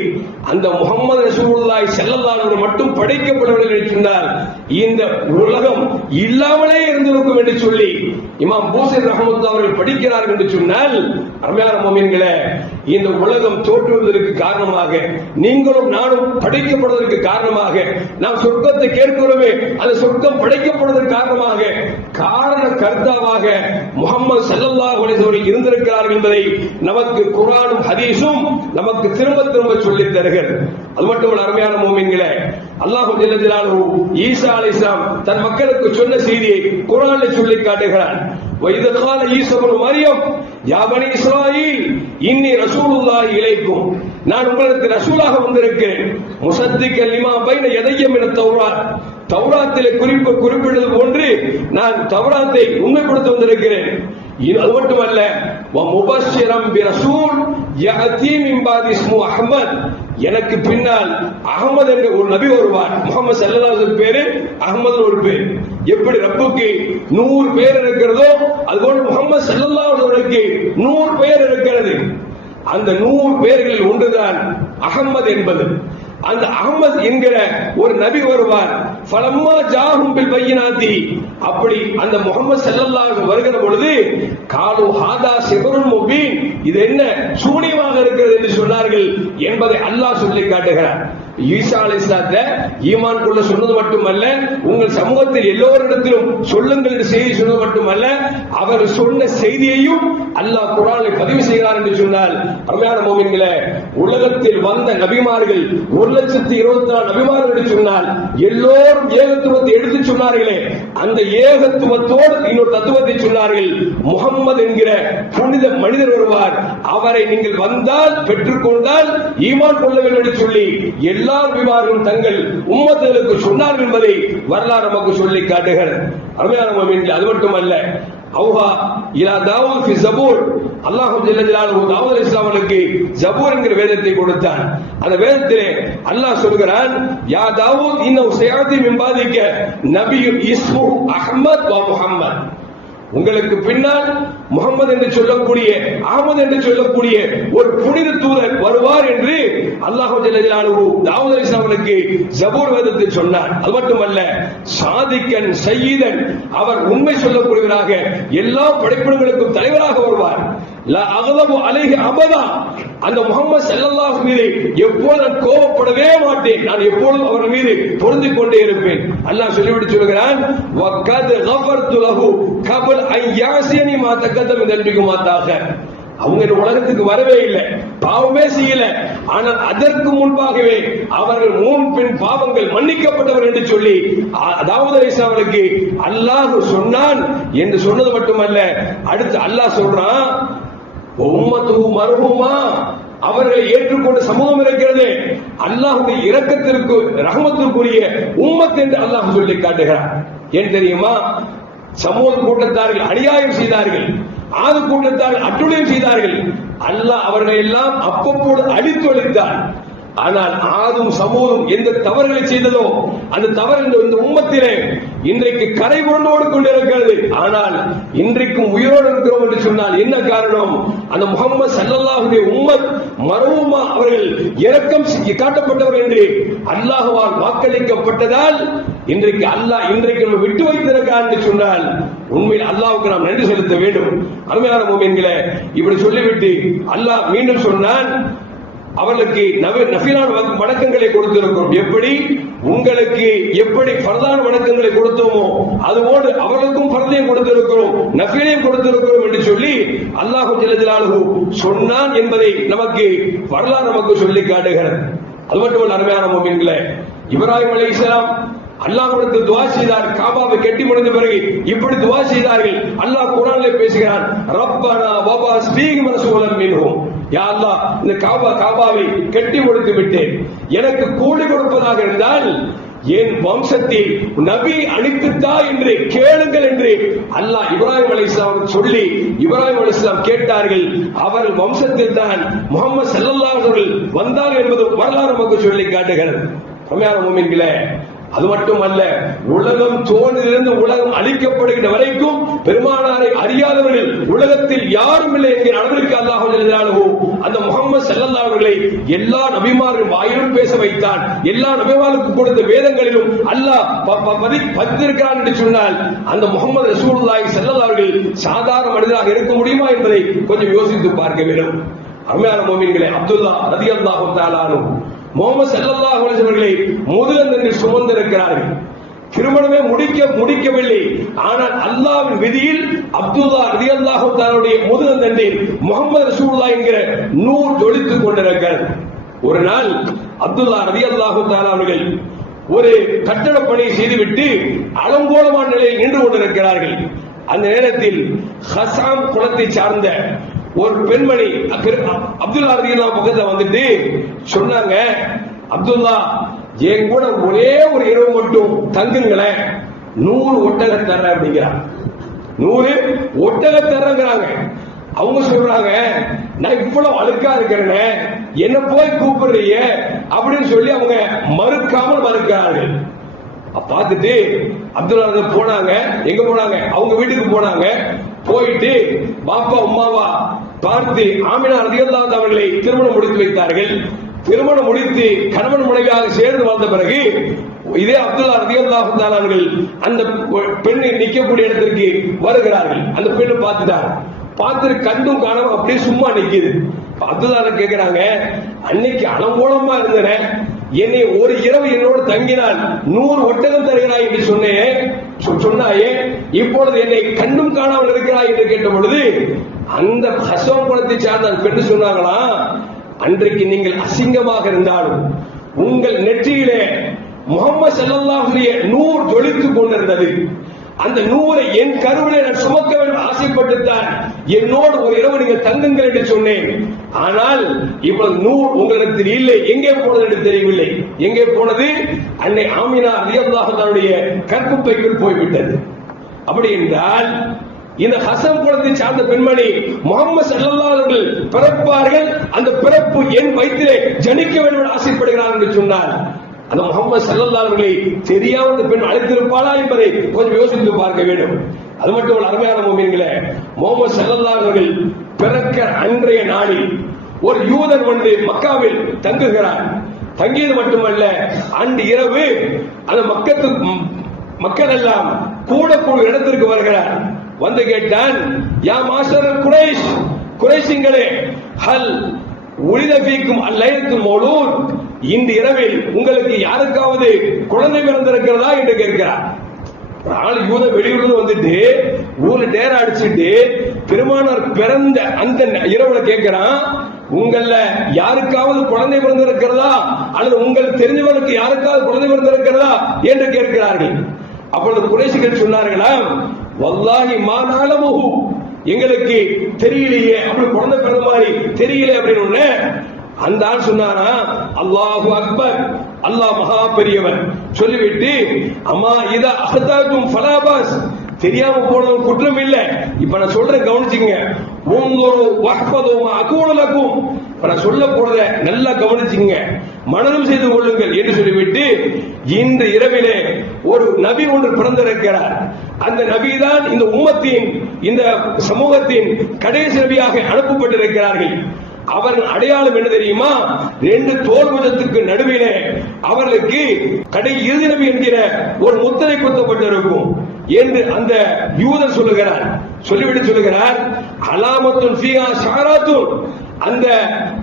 அந்த முஹம்மது ரசூலுல்லாஹி ஸல்லல்லாஹு அலைஹி வஸல்லம் மட்டும் படைக்கப்படவில்லை என்று சொன்னால் இந்த உலகம் இல்லாமலே இருந்திருக்கும் என்று சொல்லி இமாம் பூஸிரி ரஹ்மத்துல்லாஹி அவர்கள் படிக்கிறார்கள் என்று சொன்னால், அருமையான முஃமின்களே, இந்த உலகம் தோற்றுவதற்கு காரணமாக, நீங்களும் நானும் படைக்கப்படுவதற்கு காரணமாக, நாம் சொர்க்கத்தை கேட்கிறோமே அந்த சொர்க்கம் படைக்கப்படுவதற்கு காரணமாக காரண கர்த்தாவாக முஹம்மது ஸல்லல்லாஹு அலைஹி வஸல்லம் இருந்திருக்கிறார்கள் என்பதை நமக்கு குர்ஆனும் ஹதீஸும் நமக்கு திரும்ப திரும்ப சொல்லித் தருகிறது. அது மட்டுமல்ல, அருமையான முஃமின்களே, அல்லாஹ் ஜல்லல்லாஹு ஈசா அலைஹிஸ்ஸலாம் தன் மக்களுக்கு சொன்ன செய்தியை குர்ஆனில் சொல்லி காட்டுகிறான். وَإِذْ قَالَ عِيسَى ابْنُ مَرْيَمَ يَا بَنِي إِسْرَائِيلَ إِنِّي رَسُولُ اللَّهِ إِلَيْكُمْ, நான் உங்களுக்கு ரசூலாக வந்திருக்கிறேன். முஸத்திக லிமா பைன யதைய மினத் தௌராத், தௌராத்திலே குறிப்பிட்டது போன்று நான் தௌராத்தை உண்மைப்படுத்த வந்திருக்கிறேன். அது மட்டுமல்ல, وَمُبَشِّرًا بِرَسُولٍ يَأْتِي مِنْ بَعْدِي اسْمُهُ أَحْمَدُ, எனக்கு பின்னால் அகமது என்ற ஒரு நபி வருவார். முஹம்மது ஸல்லல்லாஹு அலைஹி வஸல்லம் பேரு அகமது ஒரு பேர். எப்படி ரப்புக்கு 100 பேர் இருக்கிறதோ அதுபோல் முஹம்மது ஸல்லல்லாஹு அலைஹி வஸல்லுக்கு 100 பேர் இருக்கிறது. அந்த 100 பேர்களில் ஒன்றுதான் அகமது என்பது. அந்த அகமது என்கிற ஒரு நபி வருவார். ஃபலம்மா ஜாஹும் பில் பையினாத்தி, அப்படி அந்த முஹம்மது ஸல்லல்லாஹு அலைஹி வருகிற பொழுது காலு ஹாதா சிஹ்ருன் முபீன், இது என்ன சூனியமாக இருக்கிறது என்று சொன்னார்கள் என்பதை அல்லாஹ் சொல்லி காட்டுகிறார். ஈசா அலைஹிஸ்ஸலாத்தை ஈமான் கொள்ள சொன்னது மட்டுமல்ல, உங்கள் சமூகத்தில் எல்லோரிடத்திலும் சொல்லுங்கள் என்று செய்தி சொன்னது மட்டுமல்ல, அவர் சொன்ன செய்தியையும் அல்லாஹ் குர்ஆனில் பதிவு செய்கிறார் என்று சொன்னால், அருமையான முஃமின்களே, உலகத்தில் வந்த நபிமார்கள் 1,24,000 நபிமார்கள் என்று சொன்னால் எல்லோரும் ஏகத்துவத்தை எடுத்து சொன்னார்களே, அந்த ஏகத்துவத்தோடு இன்னொரு தத்துவத்தை சொன்னார்கள். முஹம்மது என்கிற புனித மனிதர் வருவார், அவரை நீங்கள் வந்தால் பெற்றுக்கொண்டால் ஈமான் கொள்ள வேண்டும் என்று சொல்லி எல்லா நபிமார்களும் தங்கள் உம்மத்துகளுக்கு சொன்னார்கள் என்பதை வரலாறு நமக்கு சொல்லி காட்டுகிறது. அருமையான முஃமின்களே, அது மட்டுமல்ல, அவுஹா இலா தாவூத் ஃபி ஜபூர், அல்லாஹ் ஜல்ல ஜலாலுஹு தாவூத் அலைஹிஸ்ஸலாம் அவர்களுக்கு ஜபூர் என்கிற வேதத்தை கொடுத்தான். அந்த வேதத்திலே அல்லாஹ் சொல்கிறான், யா தாவூத் இன்னஹு சயஅதி மின் பாதிக நபியுன் இஸ்முஹு அஹ்மத் வ முஹம்மத், உங்களுக்கு பின்னால் முகமது என்று சொல்லக்கூடிய, அஹ்மத் என்று சொல்லக்கூடிய ஒரு புனித தூதர் வருவார் என்று அல்லாஹ் ஜல்ல ஜலாலுஹு தாவூத் அலைஹிஸ்ஸலாம் அவர்களுக்கு ஜபூர் வேதத்தில் சொன்னார். அது மட்டுமல்ல, சாதிக்கன் சய்யிதன், அவர் உண்மை சொல்லக்கூடியவராக எல்லா படைப்பினங்களுக்கும் தலைவராக வருவார். லா அகலபு அலைஹி அபதா, அந்த முஹம்மது ஸல்லல்லாஹு மீது எப்போதும் நான் கோபப்படவே மாட்டேன், நான் எப்போதும் அவர் மீது பொருந்திக் கொண்டே இருப்பேன். அல்லாஹ் சொல்லிவிட்டு சொல்கிறான், வகத் கஃபர்து லஹு கபல் அன் யாசினி மா தகதம தன்பிகு மா தாகர், அவங்க இந்த உலகத்துக்கு வரவே இல்லை, பாவமே செய்யல, ஆனால் அதற்கு முன்பாகவே அவர்கள் முன்பின் பாவங்கள் மன்னிக்கப்பட்டவர் என்று சொல்லி தாவூத் அலைஹிஸ்ஸலாம் அவர்களுக்கு அல்லாஹ் சொன்னான் என்று சொன்னது மட்டுமல்ல, அடுத்து அல்லாஹ் சொல்றான், உம்மத்துஹு மர்ஹூமா, அவர்களை ஏற்றுக்கொண்ட சமூகம் இருக்கிறது, அல்லாஹ்வுடைய இரக்கத்திற்கு ரஹ்மத்திற்குரிய உம்மத் என்று அல்லாஹ் சொல்லி காட்டுகிறார். ஏன் தெரியுமா? சமூக கூட்டத்தார்கள் அநியாயம் செய்தார்கள், ஆது கூட்டத்தார்கள் அட்டுழியம் செய்தார்கள், அல்லாஹ் அவர்களை எல்லாம் அப்பப்போது அழித்தொழித்தார். ஆனால் ஆதும் சமூகம் எந்த தவறுகளை செய்ததோ அந்த தவறு இந்த உம்மத்திலே இன்றைக்கு கரை புரண்டோடு கொண்டிருக்கிறது. ஆனால் இன்றைக்கும் உயிரோடு இருக்கிறோம் என்று சொன்னால் என்ன காரணம்? அந்த முஹம்மது ஸல்லல்லாஹு அலைஹி உம்மத் மர்ஹூமா, அவர்கள் இரக்கம் காட்டப்பட்டவர் என்று அல்லாஹ்வால் வாக்களிக்கப்பட்டதால் இன்றைக்கு அல்லாஹ் இன்றைக்கு நம்ம விட்டு வைத்திருக்கிறார் என்று சொன்னால் உண்மையில் அல்லாஹ்வுக்கு நாம் நன்றி செலுத்த வேண்டும். அருமையான முஃமின்களே, இப்படி சொல்லிவிட்டு அல்லாஹ் மீண்டும் சொன்னான், அவர்களுக்கு நஃபிலான வணக்கங்களை கொடுத்திருக்கிறோம். எப்படி உங்களுக்கு எப்படி ஃபர்தான வணக்கங்களை கொடுத்தோமோ அதுபோன்று அவர்களுக்கும் ஃபர்தையும் கொடுத்திருக்கிறோம், நஃபிலையும் கொடுத்திருக்கிறோம் என்று சொல்லி அல்லாஹ் ஜல்ல ஜலாலுஹு சொன்னான் என்பதை நமக்கு வரலாறு நமக்கு சொல்லி காட்டுகிறது. அது மட்டுமல்ல, அருமையான முஃமின்களே, இப்ராஹிம் அலைஹிஸ்ஸலாம் அல்லாஹ்விடத்தில் துஆ செய்தார். காபாவை கட்டி முடிந்த பிறகு இப்படி துஆ செய்தார்கள். அல்லாஹ் குர்ஆனிலே பேசுகிறான், ரப்பனா வபஅஸ் ஃபீஹிம் ரசூலன் மின்ஹும், யா அல்லாஹ், இந்த காபாவை கட்டி முடித்து விட்டேன், எனக்கு கூலி கொடுப்பதாக இருந்தால் என் வம்சத்தில் நபி அனுப்பித்தா என்று கேளுங்கள் என்று அல்லாஹ் இப்ராஹிம் அலைஹிஸ்ஸலாம் சொல்லி இப்ராஹிம் அலைஹிஸ்ஸலாம் கேட்டார்கள். அவர்கள் வம்சத்தில் தான் முஹம்மது ஸல்லல்லாஹு அலைஹி வஸல்லம் வந்தார் என்பது வரலாறு நமக்கு சொல்லி காட்டுகிறது. அருமையான முஃமின்களே, அது மட்டுமல்ல, உலகம் தோன்றிலிருந்து உலகம் அழிக்கப்படுகின்ற வரைக்கும் பெருமானாரை அறியாதவர்கள் உலகத்தில் யாரும் இல்லை என்கிற அளவிற்கு அல்லாஹ் ஜல்ல அந்த முஹம்மது ஸல்லல்லாஹு அலைஹி வஸல்லம் எல்லா நபிமார்கள் வாயிலும் பேச வைத்தான். எல்லா நபிமார்களுக்கு கொடுத்த வேதங்களிலும் அல்லாஹ் பதித்திருக்கிறான் என்று சொன்னால் அந்த முஹம்மது ரசூலுல்லாஹி ஸல்லல்லாஹு அலைஹி வஸல்லம் சாதாரண மனிதராக இருக்க முடியுமா என்பதை கொஞ்சம் யோசித்து பார்க்க வேண்டும். அருமையான முஃமின்களே, அப்துல்லா ரலியல்லாஹு தஆலா அன்ஹு முஹம்மது ஸல்லல்லாஹு அலைஹி வஸல்லம் முதுகந்தண்டில் சுமந்திருக்கிறார்கள். திருமணமே முடிக்கவில்லை. ஆனால் அல்லாஹ்வின் விதியில் அப்துல்லா ரலியல்லாஹு தஆலாவுடைய முதுகந்தண்டில் முஹம்மது ரசூலுல்லாஹ் என்கிற நூல் ஜொலித்துக் கொண்டிருக்கிறது. ஒரு நாள் அப்துல்லா ரலியல்லாஹு தஆலா அவர்கள் ஒரு கட்டட பணியை செய்துவிட்டு அலங்கோலமான நிலையில் நின்று கொண்டிருக்கிறார்கள். அந்த நேரத்தில் ஹசாம் குலத்தை சார்ந்த ஒரு பெண்மணி அப்துல்லா ரலியல்லாஹு பக்கத்துல வந்துட்டு சொன்னாங்க, அப்துல்லா, என் கூட ஒரே ஒரு இரவு மட்டும் தங்குங்களேன், 100 ஒட்டக தர அப்படிங்கிறாங்க. 100 ஒட்டக தரங்கிறாங்க. அவங்க சொல்றாங்க, நான் இவ்வளவு அழுக்கா இருக்கிறேன், என்ன போய் கூப்பிடுறீங்க அப்படின்னு சொல்லி அவங்க மறுக்கிறார்கள். பார்த்துட்டு அப்துல்லா போனாங்க. எங்க போனாங்க? அவங்க வீட்டுக்கு போனாங்க. போயிட்டு பாப்பா உம்மாவா பார்த்து ஆமினா ரலியல்லாஹு அன்ஹா அவர்களை திருமணம் முடித்து வைத்தார்கள். திருமணம் முடித்து கணவன் மனைவியாக சேர்ந்து வாழ்ந்த பிறகு இதே அப்துல்லா ரலியல்லாஹு தஆலா அவர்கள் அந்த பெண்ணை நிற்கக்கூடிய இடத்திற்கு வருகிறார்கள். அந்த பெண்ணை பார்த்துட்டாங்க. பார்த்து கண்டும் காணாம அப்படியே சும்மா நிக்குது. அப்துல்லா கேட்கிறாங்க, அன்னைக்கு அலங்கோலமா இருந்தேன், என்னை ஒரு இரவு என்னோடு தங்கினால் 100 ஒட்டகம் தருகிறாய் என்று சொன்னாயே, இப்பொழுது என்னை கண்டும் காணாமல் இருக்கிறாய் என்று கேட்ட பொழுது அந்த ஹஸ்ஸாம் குலத்தை சார்ந்த பெண்ணு சொன்னாங்களா, அன்றைக்கு நீங்கள் அசிங்கமாக இருந்தாலும் உங்கள் நெற்றியிலே முஹம்மது ஸல்லல்லாஹு அலைஹி நூர் ஜொலித்துக் கொண்டிருந்தது. அந்த நூரை என் கருவிலே நான் சுமக்க வேண்டும் ஆசைப்பட்டுத்தான் என்னோடு ஒரு இரவு நீங்கள் தங்குங்கள் என்று சொன்னேன். ஆனால் இப்பொழுது நூர் உங்களிடத்தில் இல்லை, எங்கே போனது என்று தெரியவில்லை. எங்கே போனது? அன்னை ஆமினா ரலியல்லாஹு அன்ஹாவுடைய கற்பப்பைக்குள் போய்விட்டது. அப்படி என்றால் இந்த ஹஸன் குலத்தை சார்ந்த பெண்மணி முஹம்மது ஸல்லல்லாஹு அலைஹி வஸல்லம் பிறப்பார்கள், அந்த பிறப்பு என் வயிற்றிலே ஜனிக்க வேண்டும் என்று ஆசைப்படுகிறார் என்று சொன்னார். அந்த முஹம்மது ஸல்லல்லாஹு அலைஹி வஸல்லம் தெரியாமல் அந்த பெண் அழைத்திருப்பாளா என்பதை கொஞ்சம் யோசித்து பார்க்க வேண்டும். அது மட்டும் அருமையான முஃமின்களே, முஹம்மது ஸல்லல்லாஹு அலைஹி வஸல்லம் பிறக்க அன்றைய நாளில் ஒரு யூதன் வந்து மக்காவில் தங்குகிறார். தங்கியது மட்டுமல்ல, அன்று இரவு அந்த மக்கள் எல்லாம் கூடக்கூடிய இடத்திற்கு வருகிறார். வந்து கேட்டான், யா மாஷர் குறைஷ், குறைஷிங்களே, ஹல் உலித ஃபீக்கும் அல்லைலத்துல் மௌலூத், இந்த இரவில் உங்களுக்கு யாருக்காவது குழந்தை பிறந்திருக்கிறதா என்று கேட்கிறார். ஆள் யூத வெளியூர்ல வந்துட்டு ஊர்ல டேரா அடிச்சுட்டு பெருமானார் பிறந்த அந்த இரவுல கேட்கிறான், உங்கள யாருக்காவது குழந்தை பிறந்திருக்கிறதா அல்லது உங்களுக்கு தெரிஞ்சவனுக்கு யாருக்காவது குழந்தை பிறந்திருக்கிறதா என்று கேட்கிறார்கள். அப்பொழுது குறைஷிகள் சொன்னார்களாம், வல்லாஹி மா நஅலமுஹு, எங்களுக்கு தெரியலையே, அப்படி குழந்தை பிறந்த மாதிரி தெரியல அப்படின்னு. அந்த ஆள் சொன்னாரா, அல்லாஹு அக்பர், அல்லாஹ் மகா பெரியவன் சொல்லிவிட்டு, அம்மா இத அஹதாத்தும் ஃபலாபாஸ், தெரியாம போனது குற்றம் இல்லை. இப்ப நான் சொல்றேன் கவனிச்சுங்க, உங்களோட வஹ்பதுமா அகூலலக்கும், இப்ப நான் சொல்ல போறத நல்லா கவனிச்சுங்க, மனனம் செய்து கொள்ளுங்கள் என்று சொல்லிவிட்டு, இந்த இரவிலே ஒரு நபி ஒன்று பிறந்திருக்கிறார். அந்த நபிதான் இந்த உம்மத்தின், இந்த சமூகத்தின் கடைசி நபியாக அனுப்பப்பட்டிருக்கிறார்கள். அவர்கள் அடையாளம் என்ன தெரியுமா? 2 தோள்புஜத்துக்கு நடுவிலே அவர்களுக்கு இறுதி நபி என்கிற ஒரு முத்திரை குத்தப்பட்டிருக்கும் என்று அந்த யூதர் சொல்லுகிறார். சொல்லிவிட்டு சொல்லுகிறார், அலாமத்துன் ஃபீஹா ஷாராத்துன், அந்த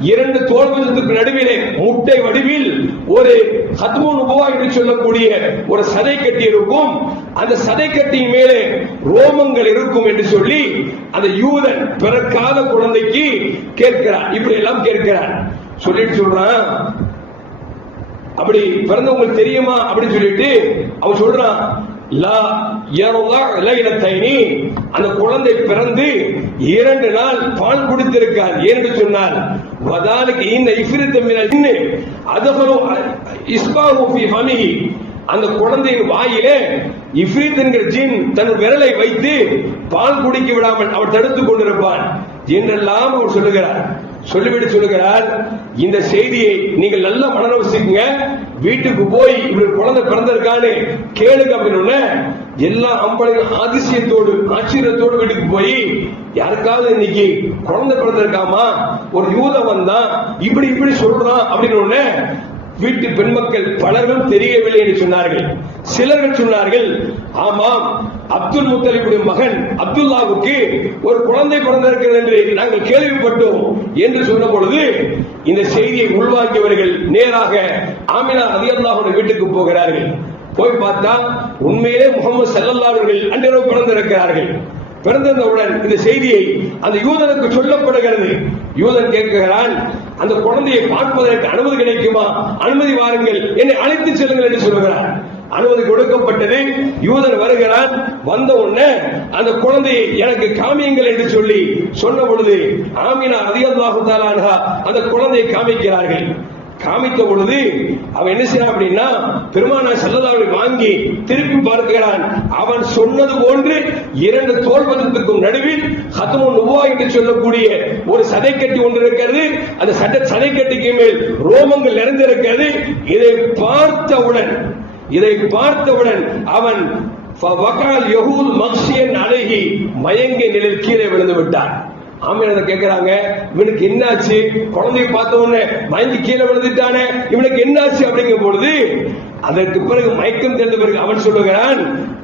2 தோள்புஜத்துக்கு நடுவிலே முட்டை வடிவில் ஒரு ஹத்முன் நுபுவா என்று சொல்லக்கூடிய ஒரு சதை கட்டி இருக்கும். அந்த சதை கட்டியின் மேலே ரோமங்கள் இருக்கும் என்று சொல்லி அந்த யூதன் பிறக்காத குழந்தைக்கு கேட்கிறார். இப்படி எல்லாம் கேட்கிறார். சொல்லிட்டு சொல்றான், அப்படி பிறந்தவங்களுக்கு தெரியுமா அப்படின்னு சொல்லிட்டு அவன் சொல்றான், லா யரலா லைலத்தைனி, அந்த குழந்தை பிறந்து 2 நாள் பால் குடித்திருக்கார் என்று சொன்னார். வதாலிக இன்ன இஃப்ரித மினல் ஜின் அதஃபரு இஸ்பாஹு ஃபீ ஃபமிஹி, அந்த குழந்தையின் வாயிலே இஃப்ரித் என்கிற ஜின் தன் விரலை வைத்து பால் குடிக்க விடாமல் அவர் தடுத்துக் கொண்டிருப்பான் என்றெல்லாம் அவர் சொல்லுகிறார். சொல்லிவிட்டு சொல்லுகிறார், இந்த செய்தியை நீங்கள் நல்லா மனதில் வச்சுக்கங்க, வீட்டுக்கு போய் இப்படி குழந்தை பிறந்திருக்கான்னு கேளுங்க அப்படின்னு. எல்லா அம்பளையும் அதிசயத்தோடு ஆச்சரியத்தோடு வீட்டுக்கு போய், யாருக்காவது இன்னைக்கு குழந்தை பிறந்திருக்காமா, ஒரு யூதன் வந்தான் இப்படி இப்படி சொல்றான் அப்படின்னு வீட்டு பெண்மக்கள் பலரும் தெரியவில்லை என்று சொன்னார்கள். சிலர்கள் சொன்னார்கள், ஆமாம் அப்துல் முத்தலிபுடைய மகன் அப்துல்லாவுக்கு ஒரு குழந்தை பிறந்திருக்கிறது என்று நாங்கள் கேள்விப்பட்டோம் என்று சொன்ன பொழுது இந்த செய்தியை உள்வாங்கியவர்கள் நேராக ஆமினா ரலியல்லாஹு அன்ஹா வீட்டுக்கு போகிறார்கள். போய் பார்த்தா உண்மையிலே முஹம்மது ஸல்லல்லாஹு அலைஹி வஸல்லம் அன்றைய பிறந்திருக்கிறார்கள். பிறந்தவுடன் இந்த செய்தியை அந்த யூதனுக்கு சொல்லப்படுகிறது. யூதன் கேட்கிறான், அந்த குழந்தையை பார்ப்பதற்கு அனுமதி கிடைக்குமா? அனுமதி வாருங்கள், என்னை அழைத்து செல்லுங்கள் என்று சொல்கிறார். அனுமதி கொடுக்கப்பட்டது. யூதன் வருகிறான். வந்த உடனே அந்த குழந்தையை எனக்கு காமியுங்கள் என்று சொல்லி சொன்ன பொழுது ஆமினா ரலியல்லாஹு தஆலா அன்ஹா அந்த குழந்தையை காமிக்கிறார்கள். காமித்த பொழுது அவன் என்ன செய்யறான் அப்படின்னா, பெருமானார் ஸல்லல்லாஹு அலைஹி வாங்கி திருப்பி பார்க்கிறான். அவன் சொன்னது போன்று 2 தோள்பதத்துக்கும் நடுவில் ஹத்முன் நுபுவா என்று சொல்லக்கூடிய ஒரு சதை கட்டி ஒன்று இருக்கிறது. அந்த சதை கட்டிக்கு மேல் ரோமங்கள் நிறைந்திருக்கிறது. இதை பார்த்தவுடன் அவன் அழகி மயங்கிய நிலையில் கீழே விழுந்து விட்டான். ஆமினா கேட்கிறாங்க, இவனுக்கு என்னாச்சு? குழந்தையை பார்த்த உடனே மயங்கி கீழே விழுந்துட்டானே, இவனுக்கு என்னாச்சு அப்படிங்கும் பொழுது அதற்கு பிறகு மயக்கம் தெரிந்த பிறகு அவன் சொல்லுகிறான்,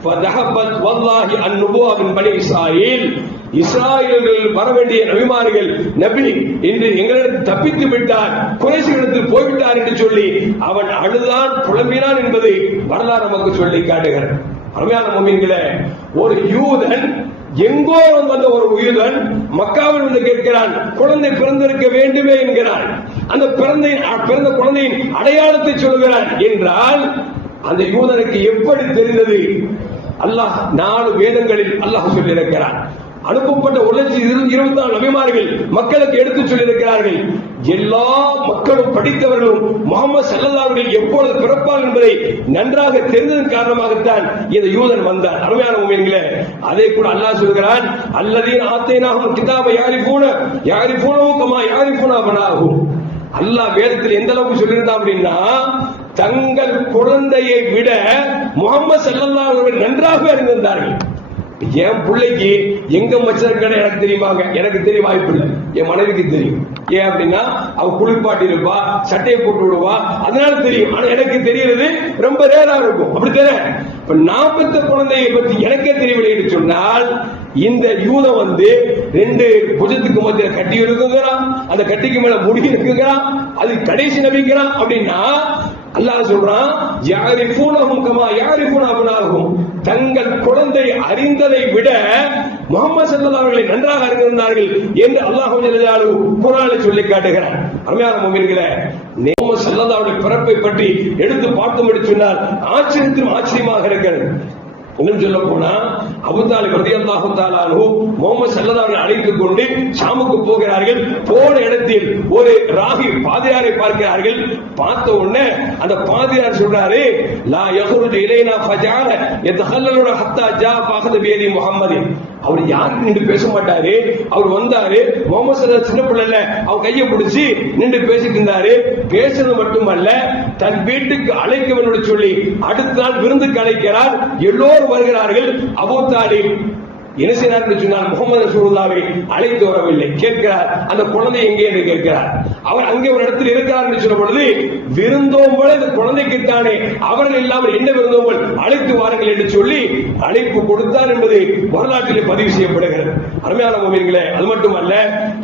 வல்லாஹி அன் நுபுவா மின் பனி இஸ்ராயீல், இஸ்ராயேலில் வர வேண்டிய நபிமார்கள் நபி இன்று எங்களிடத்தில் தப்பித்து விட்டார், குறைஷிகளிடத்தில் போய்விட்டார் என்று சொல்லி அவன் அழுதான், புலம்பினான் என்பதை வரலாறு நமக்கு சொல்லி காட்டுகிறார். அருமையான முஃமின்களே, ஒரு யூதன் எங்கோ வந்த ஒரு யூதன் மக்காவில் வந்து கேட்கிறான், குழந்தை பிறந்திருக்க வேண்டுமே என்கிறான். அந்த பிறந்த குழந்தையின் அடையாளத்தை சொல்கிறான் என்றால் அந்த யூதனுக்கு எப்படி தெரிந்தது? அல்லாஹ் 4 வேதங்களில் அல்லாஹ் சொல்லியிருக்கிறான். அனுப்பப்பட்ட 1,24 நபிமார்கள் மக்களுக்கு எடுத்து சொல்லியிருக்கிறார்கள். எல்லா மக்களும் படித்தவர்களும் முஹம்மது ஸல்லல்லாஹு அலைஹி வஸல்லம் எப்பொழுது பிறப்பார் என்பதை நன்றாக தெரிந்ததன் காரணமாகத்தான் இந்த யூதன் வந்தார். அருமையான முஃமின்களே, அதை கூட அல்லாஹ் சொல்கிறான், அல்லதீன ஆத்தைனாஹுல் கிதாப யாரிஃபூனஹு கமா யாரிஃபூன அப்னாஹும். அல்லாஹ் வேதத்தில் எந்த அளவுக்கு சொல்லியிருந்தான் அப்படின்னா, தங்கள் குழந்தையை விட முஹம்மது ஸல்லல்லாஹு அலைஹி வஸல்லம் நன்றாக அறிந்திருந்தார்கள். என் பிள்ளைக்கு எங்க மச்சர் கடை எனக்கு தெரியுமாங்க? எனக்கு தெரிய வாய்ப்பு இல்லை, என் மனைவிக்கு தெரியும். ஏன் அப்படின்னா அவ குளிப்பாட்டி இருப்பா, சட்டையை போட்டு விடுவா, அதனால தெரியும். ஆனா எனக்கு தெரியறது ரொம்ப ரேரா இருக்கும். அப்படி தெரியும். இப்ப 40 குழந்தையை பத்தி எனக்கே தெரியவில்லை என்று சொன்னால், இந்த யூதம் வந்து 2 புஜத்துக்கு மத்திய கட்டி இருக்குங்கிறான், அந்த கட்டிக்கு மேல முடி இருக்குங்கிறான், அது கடைசி நபிங்கிறான். அப்படின்னா அல்லாஹ் சொல்றான், யாரிஃபூனஹும் கமா யாரிஃபூன அப்னாஹும். தங்கள் குழந்தை அறிந்ததை விட முஹம்மது ஸல்லல்லாஹு அலைஹி வஸல்லம் நன்றாக அறிந்திருந்தார்கள் என்று அல்லாஹ் ஜல்லல்லாஹு குர்ஆனில் சொல்லி காட்டுகிறார். அருமையான முஃமின்களே, முஹம்மது ஸல்லல்லாஹு அலைஹி பிறப்பை பற்றி எடுத்து பார்த்தோம் என்று சொன்னால் ஆச்சரியத்திலும் ஆச்சரியமாக இருக்கிறது. இன்னும் சொல்ல போனா அபூ தாலிப் ரலியல்லாஹு தஆலா அன்ஹு முஹம்மது ஸல்லல்லாஹு அலைஹி அழைத்துக் கொண்டு ஷாமுக்கு போகிறார்கள். போன இடத்தில் ஒரு ராஹிப் பாதிரியாரை பார்க்கிறார்கள். பார்த்த உடனே அந்த பாதிரியார் சொல்றாரு, லா யஹ்ருஜு இலைனா ஃபஜால யதஹல்லலுன ஹத்தா ஜா ஃபஅஹத பியதி முஹம்மதின். அவர் யாரும் நின்று பேச மாட்டாரு. அவர் வந்தாரு, முஹம்மது ஸல்லல்லாஹு சின்ன பிள்ளைல அவர் கையை பிடிச்சி நின்று பேசிட்டு இருந்தாரு. பேசுறது மட்டுமல்ல, தன் வீட்டுக்கு அழைக்க வேண்டும் சொல்லி அடுத்த நாள் விருந்துக்கு அழைக்கிறார். எல்லோரும் வருகிறார்கள். அபூ தாலிப் என்ன செய்யறார் என்று சொன்னால், முஹம்மது ரசூலுல்லாஹ்வை அழைத்து வரவில்லை. கேட்கிறார், அந்த குழந்தை எங்கே என்று கேட்கிறார். அவர் அங்கே ஒரு இடத்தில் இருக்கிறார் என்று சொன்ன பொழுது, விருந்தோம்பல் இந்த குழந்தைக்குத்தானே, அவர்கள் இல்லாமல் என்ன விருந்தோம்பல், அழைத்து வாருங்கள் என்று சொல்லி அழைப்பு கொடுத்தார் என்பது வரலாற்றில் பதிவு செய்யப்படுகிறது. அருமையான முஃமின்களே, அது மட்டுமல்ல,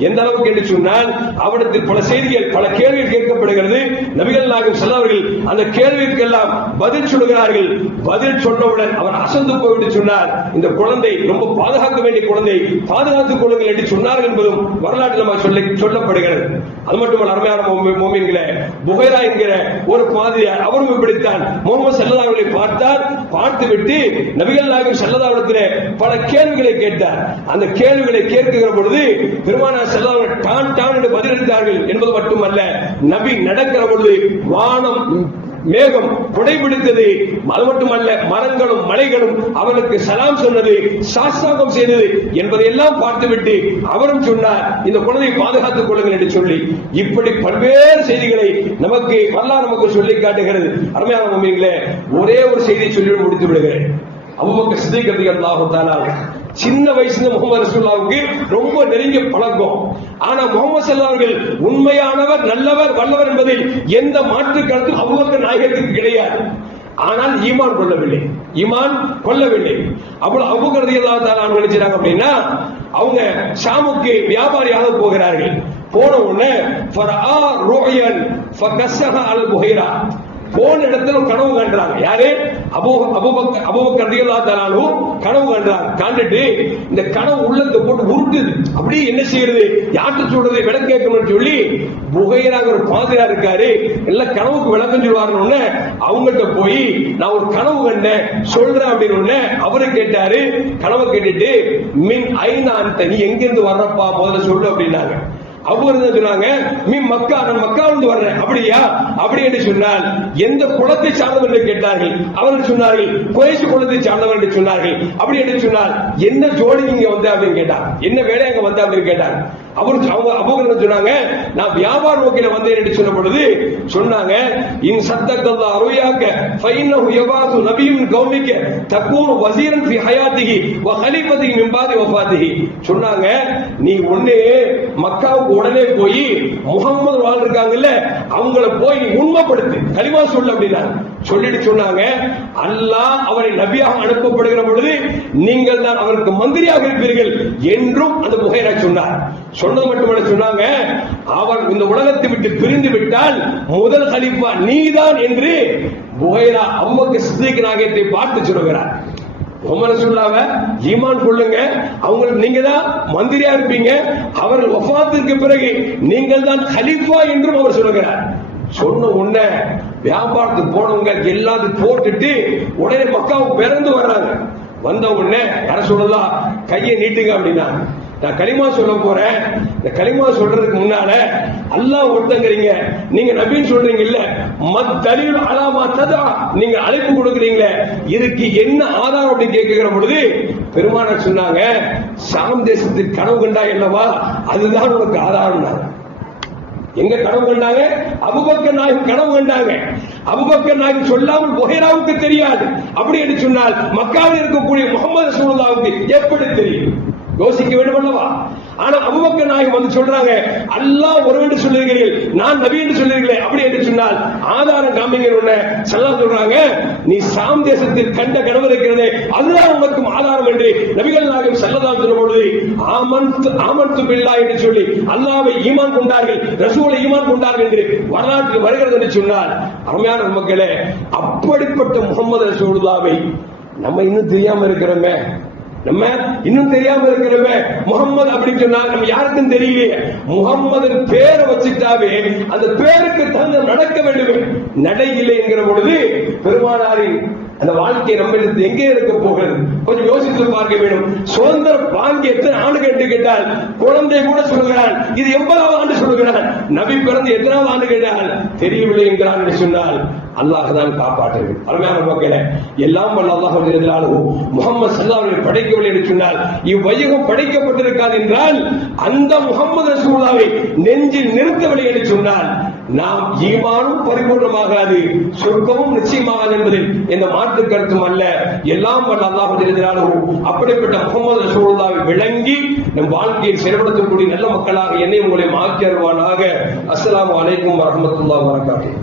எந்த அளவுக்கு என்று சொன்னால் அவரிடத்தில் பல செய்திகள், பல கேள்விகள் கேட்கப்படுகிறது. நபிகள் நாயகம் ஸல்லல்லாஹு அலைஹி வஸல்லம் அந்த கேள்விகளுக்கெல்லாம் பதில் சொல்கிறார்கள். பதில் சொன்னவுடன் அவர் அசந்து போய்விட்டு சொன்னார், இந்த குழந்தை ரொம்ப பாதுகாக்க வேண்டிய குழந்தை, பாதுகாத்துக் கொள்ளுங்கள் என்று சொன்னார்கள் என்பதும் வரலாற்றில் நமக்கு சொல்லப்படுகிறது. அது மட்டுமல்ல, அருமையான முஃமின்களே, புகைரா என்கிற ஒரு பாதிரியார் அவரும் இப்படித்தான் முஹம்மது ஸல்லல்லாஹு அலைஹி வஸல்லம் பார்த்தார். பார்த்துவிட்டு நபிகள் நாயகம் ஸல்லல்லாஹு அலைஹி வஸல்லம் பல கேள்விகளை கேட்டார். அந்த கேள்விகளை கேட்கிற பொழுது பெருமானார் ஸல்லல்லாஹு அலைஹி வஸல்லம் டான் என்று பதிலளித்தார்கள் என்பது மட்டுமல்ல, நபி நடக்கிற பொழுது வானம் மேகம் குடைபிடித்தது. அது மட்டுமல்ல, மரங்களும் மலைகளும் அவருக்கு சலாம் சொன்னது, சாஸ்தாகம் செய்தது என்பதையெல்லாம் பார்த்துவிட்டு அவரும் சொன்னார், இந்த குழந்தையை பாதுகாத்துக் கொள்ளுங்கள் என்று சொல்லி. இப்படி பல்வேறு செய்திகளை நமக்கு வரலாறு நமக்கு சொல்லி காட்டுகிறது. அருமையான முஃமின்களே, ஒரே ஒரு செய்தியை சொல்லி முடித்து விடுகிறேன். அபூபக்கர் சித்திக் ரலியல்லாஹு தஆலா சின்ன வயசுல முஹம்மது ரசூலுல்லாஹ்வுக்கு ரொம்ப நெருங்கிய பழக்கம். ஆனா முஹம்மது ஸல்லல்லாஹு அலைஹி வஸல்லம் உண்மையானவர், நல்லவர், வல்லவர் என்பதில் எந்த மாற்று கருத்தும் அபூபக்கர் நாயகத்துக்கு கிடையாது. ஆனால் ஈமான் கொள்ளவில்லை. அப்போ அபூபக்கர் ரலியல்லாஹு தஆலா நினைச்சாங்க அப்படின்னா, அவங்க ஷாமுக்கு வியாபாரியாக போகிறார்கள். போன உடனே ஃபரஆ ருயன் ஃபகஸஹ அல் புஹைரா, போன இடத்துல கனவு காண்றாங்க. யாரு? அபூபக்கர் ரலியல்லாஹு தஆலா அன்ஹு கனவு காண்றாங்க. காண்டிட்டு இந்த கனவு உள்ளத்தை போட்டு உருட்டுது. அப்படியே என்ன செய்யறது, யார்கிட்ட சொல்றது, விளக்கம் கேட்கணும்னு சொல்லி புகைராங்க ஒரு பாதிரியார் இருக்காரு, எல்லாம் கனவுக்கு விளக்கம் சொல்லுவாருன்னு அவங்கள்ட்ட போய் நான் ஒரு கனவு கண்டேன் சொல்றேன் அப்படின்னு அவரு கேட்டாரு. கனவை கேட்டுட்டு, மின் ஐனா அந்த, நீ எங்கிருந்து வர்றப்பா முதல்ல சொல்லு அப்படின்னாங்க. அவங்க சொன்னாங்க, மீ மக்கா, நான் மக்காவிலிருந்து வர்றேன். அப்படியா? அப்படி என்று சொன்னால் எந்த குலத்தை சார்ந்தவர் என்று கேட்டார்கள். அவர்கள் சொன்னார்கள், குறைஷ் குலத்தை சார்ந்தவர் என்று சொன்னார்கள். அப்படி என்று சொன்னால் என்ன ஜோடி இங்க வந்த அப்படின்னு கேட்டார், என்ன வேலை அங்க வந்த அப்படின்னு கேட்டார். அவங்க அபூபக்கர் சொன்னாங்க, நான் வியாபார நோக்கில வந்தேன் என்று சொன்ன பொழுது சொன்னாங்க, இன் சத்தக்கல்லாஹ் ருயாக்க ஃபைன்னஹு யபாது நபிய்யுன் கௌமிக தகூனு வஸீரன் ஃபி ஹயாத்திஹி வ கலீஃபத்திஹி மின் பாதி வஃபாத்திஹி. சொன்னாங்க, நீ ஒண்ணே மக்காவுக்கு உடனே போய் முஹம்மது வாழ்றாங்கல்ல அவங்கள போய் உண்மைப்படுத்து, கலிமா சொல்லு அப்படின்னா சொல்லிட்டு சொன்னாங்க, அல்லாஹ் அவரை நபியாக அனுப்பப்படுகிற பொழுது நீங்கள் தான் அவருக்கு மந்திரியாக இருப்பீர்கள் என்றும் அந்த புகைரா சொன்னார். சொன்னது மட்டுமல்ல, சொன்னாங்க, அவர் இந்த உலகத்தை விட்டு பிரிந்து விட்டால் முதல் கலீஃபா நீதான் என்று புகைரா அபூபக்கர் சித்திக் நாயகத்தை பார்த்து சொல்கிறார். உமர் ரசூலுல்லாஹ்வை ஈமான் கொள்ளுங்க, அவங்களுக்கு நீங்க தான் மந்திரியா இருப்பீங்க, அவர்கள் வஃபாத்திற்கு பிறகு நீங்கள் தான் கலீஃபா என்றும் அவர் சொல்கிறார். சொன்ன உடனே வியாபாரத்துக்கு போனவங்க எல்லாத்தையும் போட்டுட்டு உடனே மக்காவுக்கு பிறந்து வர்றாங்க. வந்த உடனே யார சொல்லலாம், கையை நீட்டுங்க அப்படின்னா, நான் களிமா சொல்ல போறேன், இந்த களிமா சொல்றதுக்கு முன்னால அல்லாஹ் ஒருத்தங்கிறீங்க, நீங்க நபின்னு சொல்றீங்க இல்ல, மத்தலில் அலாமா ததா நீங்க அழைப்பு கொடுக்குறீங்களே, இதுக்கு என்ன ஆதாரம் அப்படின்னு கேட்கிற பொழுது பெருமானார் சொன்னாங்க, ஷாம் தேசத்துக்கு கனவு கண்டா அல்லவா, அதுதான் உனக்கு ஆதாரம். எங்க கனவு கண்டாங்க? அபூபக்கர் நாயகம் கனவு கண்டாங்க. அபூபக்கர் நாயகம் சொல்லாமல் புகைராவுக்கு தெரியாது. அப்படி என்று சொன்னால் மக்காவில் இருக்கக்கூடிய முஹம்மது ரசூலுல்லாஹ்வுக்கு எப்படி தெரியும்? யோசிக்க வேண்டும் அல்லவா? ஆனா அபூபக்கர் நாயகம் வந்து சொல்றாங்க, அல்லாஹ் ஒருவன் என்று சொல்லுகிறீர்கள், நான் நபி என்று சொல்லுகிறீர்களே, அப்படி என்று சொன்னால் ஆதாரம் காமிங்க. ஸல்லல்லாஹு சொல்றாங்க, நீ ஷாம் தேசத்தில் கண்ட கனவு இருக்கிறதே அதுதான் உனக்கு ஆதாரம் என்று நபிகள் நாயகம் ஸல்லல்லாஹு சொல்லும் பொழுது ஆமன்து பில்லாஹ் என்று சொல்லி அல்லாஹ்வை ஈமான் கொண்டார்கள், ரசூலை ஈமான் கொண்டார்கள் என்று வரலாற்று வருகிறது என்று சொன்னால், அருமையான மக்களே, அப்படிப்பட்ட முஹம்மது ரசூலுல்லாஹ்வை நம்ம இன்னும் தெரியாம இருக்கிறோமே, நம்ம இன்னும் தெரியாம இருக்கிறோமே. முகம்மது அப்படின்னு சொன்னா நம்ம யாருக்கும் தெரியலையே. முகம்மது பேரை வச்சுட்டாவே அந்த பேருக்கு தகுந்த நடக்க வேண்டும். நடை இல்லை என்கிற பொழுது பெருமானாரின் அந்த வாழ்க்கை நம்ம எங்கே இருக்க போகிறது கொஞ்சம் யோசித்து பார்க்க வேண்டும். சுதந்திரம் வாங்கி எத்தனை ஆண்டு கேட்டால் குழந்தை கூட சொல்லுகிறான், இது 80வது ஆண்டு சொல்லுகிறான். நபி பிறந்து எத்தனாவது ஆண்டு கேட்டால் தெரியவில்லை என்கிறான் என்று சொன்னால் அல்லாஹ் தான் காப்பாற்றுகிறது. அருமையான மக்களே, எல்லாம் வல்ல அல்லாஹ் முஹம்மது ஸல்லல்லாஹு அலைஹி வஸல்லம் படைக்கவில்லை என்று சொன்னால் இவ்வையகம் படைக்கப்பட்டிருக்காது என்றால் அந்த முஹம்மது ரசூலுல்லாஹ்வை நெஞ்சில் நிறுத்தவில்லை என்று சொன்னால் நாம் ஈமானும் பரிபூர்ணமாகாது, சொர்க்கமும் நிச்சயமாகாது என்பதில் எந்த மாற்று கருத்தும் அல்ல. எல்லாம் வல்ல அல்லாஹ் அப்படிப்பட்ட முஹம்மது ரசூலுல்லாஹ்வை விளங்கி நம் வாழ்க்கையை செயல்படுத்தக்கூடிய நல்ல மக்களாக என்னை உங்களை மாற்றி அருள்வானாக. அஸ்ஸலாமு அலைக்கும் வரஹ்மத்துல்லாஹி வபரகாத்துஹு.